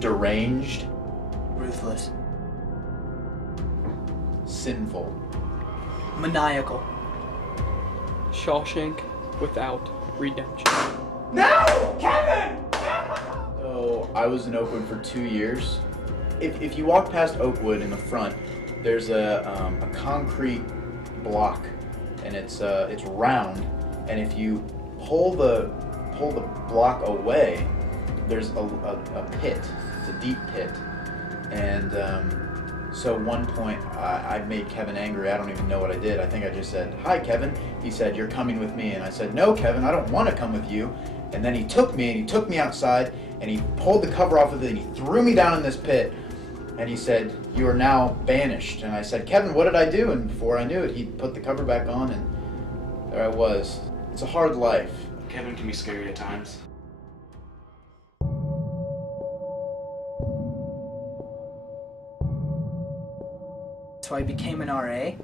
Deranged. Ruthless. Sinful. Maniacal. Shawshank without redemption. No! Kevin! So I was in Oakwood for 2 years. If you walk past Oakwood in the front, there's a concrete block, and it's round. And if you pull the block away, there's a pit. It's a deep pit. And so one point I made Kevin angry. I don't even know what I did. I think I just said, "Hi, Kevin." He said, "You're coming with me." And I said, "No, Kevin, I don't want to come with you." And then he took me outside, and he pulled the cover off of it, and he threw me down in this pit. And he said, "You are now banished." And I said, "Kevin, what did I do?" And before I knew it, he put the cover back on, and there I was. It's a hard life. Kevin can be scary at times. So I became an RA,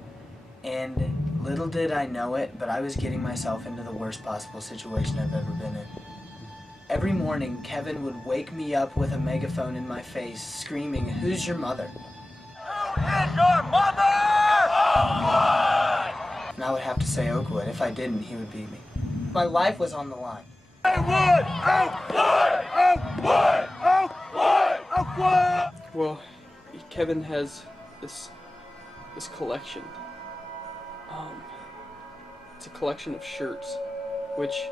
and little did I know it, but I was getting myself into the worst possible situation I've ever been in. Every morning, Kevin would wake me up with a megaphone in my face, screaming, "Who's your mother?" Who is your mother? Oakwood! And I would have to say Oakwood. If I didn't, he would beat me. My life was on the line. Oakwood! Oakwood! Oakwood! Oakwood! Oakwood! Well, Kevin has this collection. It's a collection of shirts, which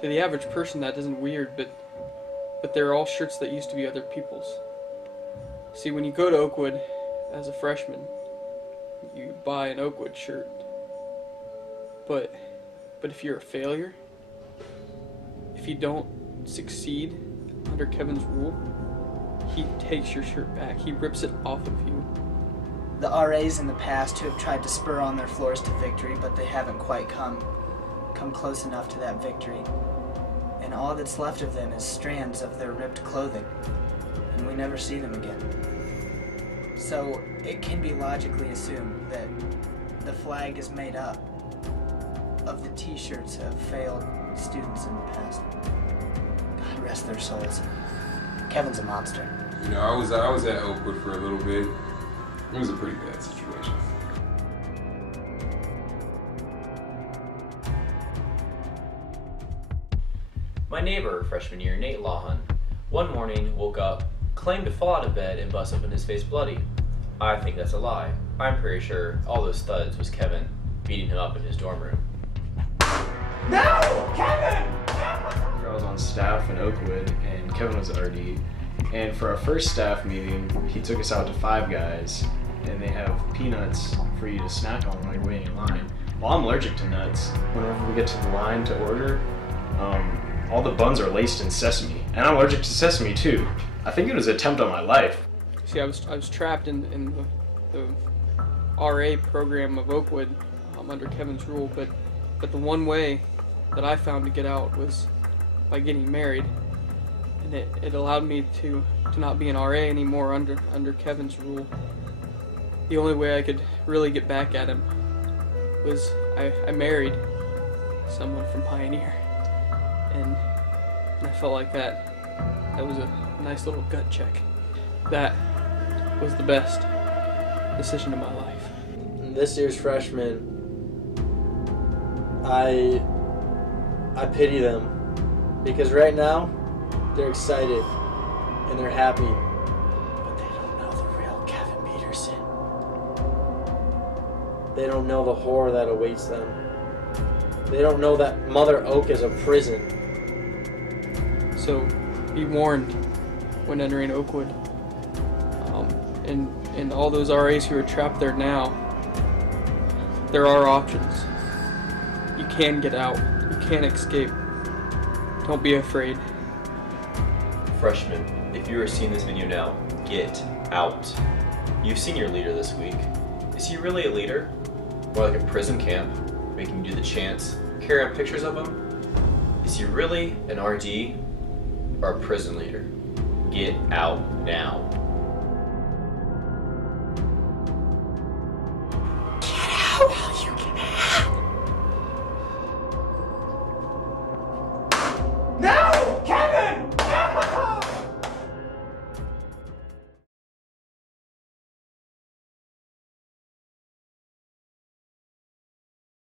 to the average person that isn't weird, but they're all shirts that used to be other people's. See, when you go to Oakwood as a freshman, you buy an Oakwood shirt. But if you're a failure, if you don't succeed under Kevin's rule, he takes your shirt back. He rips it off of you. The RAs in the past who have tried to spur on their floors to victory, but they haven't quite come close enough to that victory. And all that's left of them is strands of their ripped clothing, and we never see them again. So it can be logically assumed that the flag is made up of the t-shirts of failed students in the past. God rest their souls. Kevin's a monster. You know, I was at Oakwood for a little bit. It was a pretty bad situation. My neighbor, freshman year, Nate Lawhon, one morning woke up, claimed to fall out of bed, and bust open his face bloody. I think that's a lie. I'm pretty sure all those thuds was Kevin beating him up in his dorm room. No! Kevin! I was on staff in Oakwood, and Kevin was RD. And for our first staff meeting, he took us out to Five Guys, and they have peanuts for you to snack on while you're waiting in line. Well, I'm allergic to nuts. Whenever we get to the line to order, all the buns are laced in sesame, and I'm allergic to sesame too. I think it was an attempt on my life. See, I was trapped in the RA program of Oakwood under Kevin's rule, but the one way that I found to get out was by getting married, and it allowed me to not be an RA anymore under Kevin's rule. The only way I could really get back at him was I married someone from Pioneer, and I felt like that was a nice little gut check. That was the best decision of my life. This year's freshmen, I pity them, because right now they're excited and they're happy, but they don't know the real Kevin Peterson. They don't know the horror that awaits them. They don't know that Mother Oak is a prison. So be warned when entering Oakwood, and all those RAs who are trapped there now, there are options. You can get out. You can escape. Don't be afraid. Freshmen, if you are seeing this video now, get out. You've seen your leader this week. Is he really a leader? More like a prison camp, making you do the chants, carry out pictures of him? Is he really an RD or a prison leader? Get out now. Get out while you can. No!